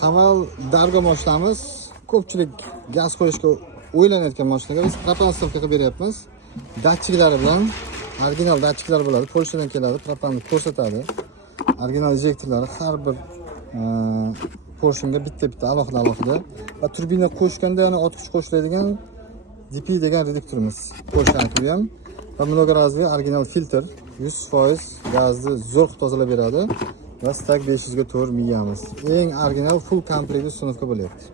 Haval Dargo mashinamiz. Ko'pchilik gaz qo'yishga o'ylanayotgan mashinaga biz propan stavka qilib beryapmiz. Datchiklari bilan original datchiklar bo'ladi. Polshadan keladi, propanni ko'rsatadi. Original injektorlari har bir porshanga bitta alohida va turbina qo'shganda yana o't kuch qo'shiladigan DP degan reduktorimiz. Polshaniki bu ham va mnogorazli original filtr 100% gazni zo'r tozalab beradi va stak 500 ga to'g'ri miyamiz. Eng original full komplekt ustunovka bo'lyapti.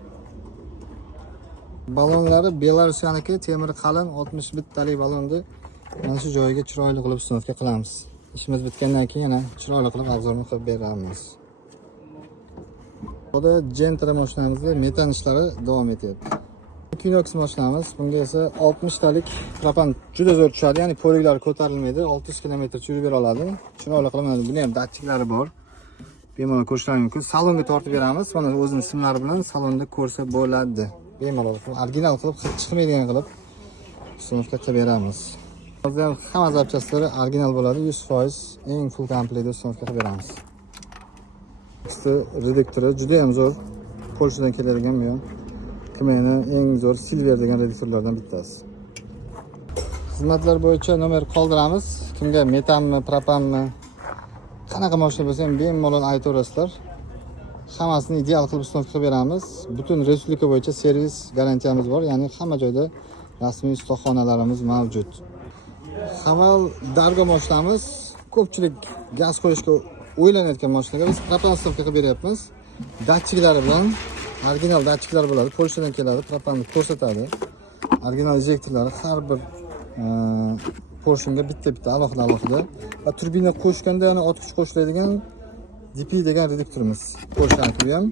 Balonlari Belarusyaniki temiri qalin 60 bittalik balonni mana shu joyiga chiroyli qilib ustunovka qilamiz. İşimiz bitgandan keyin yana chiroyli qilib obzorni qilib beramiz. Burada Gentra mashinamizda metan ishlari davom etyapti. Kinox mashinamiz, bunga esa 60 talik propan juda zo'r tushadi, ya'ni po'liklar ko'tarilmaydi, 600 km yurib bera oladi. Chiroyli qilib, buni ham datchiklari bor. Bemalol ko'rishingiz mumkin. Salonga tortib beramiz. Mana o'zining simlari bilan salonda ko'rsa bo'ladi. Bemalol original qilib, hid chiqmaydigan qilib ustunovka qilib beramiz. Hozir hamma zapchastlari original bo'ladi, 100% eng full komplekt ustunovka qilib beramiz. Reduktori juda ham zo'r. Polshadan keladigan bu ham. Kmeni eng zo'r Silver degan reduktorlardan bittasi. Xizmatlar bo'yicha nomer qoldiramiz. Kimga metanmi, propanmi, qanaqa mashina bo'lsa ham bemalol aytaverasizlar. Hammasini ideal qilib ustunovka qilib beramiz. Butun respublika bo'yicha servis garantiyamiz bor, ya'ni hamma joyda rasmiy ustaxonalarimiz mavjud. Haval Dargo mashinamiz. Ko'pchilik gaz qo'yishga o'ylanayotgan mashinaga biz propan stavka qilib beryapmiz. Datchiklari bilan original datchiklar bo'ladi. Polshadan keladi, propanni ko'rsatadi. Original injektorlari har bir porshanga bitta alohida va turbina qo'shganda yana o't kuch qo'shiladigan DP degan reduktorimiz. Polshaniki bu ham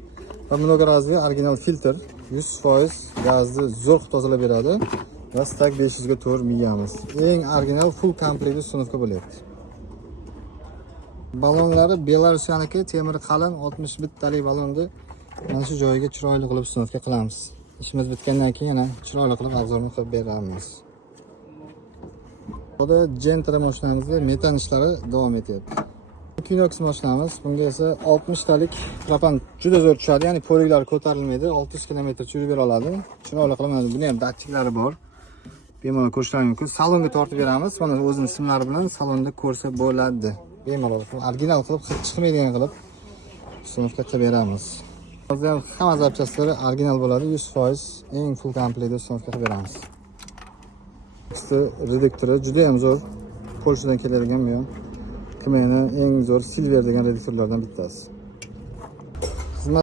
va mnogorazli original filtr 100% gazni zo'r tozalab beradi va stak 500 ga to'g'ri miyamiz. Eng original full komplekt ustunovka bo'lyapti. Balonlari Belarusyaniki temiri qalin 60 bittalik balonni mana shu joyiga chiroyli qilib ustunovka qilamiz. İşimiz bitgandan keyin yana chiroyli qilib obzorni qilib beramiz. Burada Gentra mashinamizda metan ishlari davom etyapti. Kinox mashinamiz, bunga esa 60 talik propan juda zo'r tushadi, ya'ni po'liklar ko'tarilmaydi, 600 km yurib bera oladi. Chiroyli qilib, buni ham datchiklari bor. Bemalol ko'rishingiz mumkin. Salonga tortib beramiz. Mana o'zining simlari bilan salonda ko'rsa bo'ladi. Bemalol original qilib, hid chiqmaydigan qilib ustunovka qilib beramiz. Hozir hamma zapchastlari original bo'ladi, 100% eng full komplekt ustunovka qilib beramiz. Reduktori juda ham zo'r. Polshadan keladigan bu ham. Kmeni eng zo'r Silver degan reduktorlardan bittasi.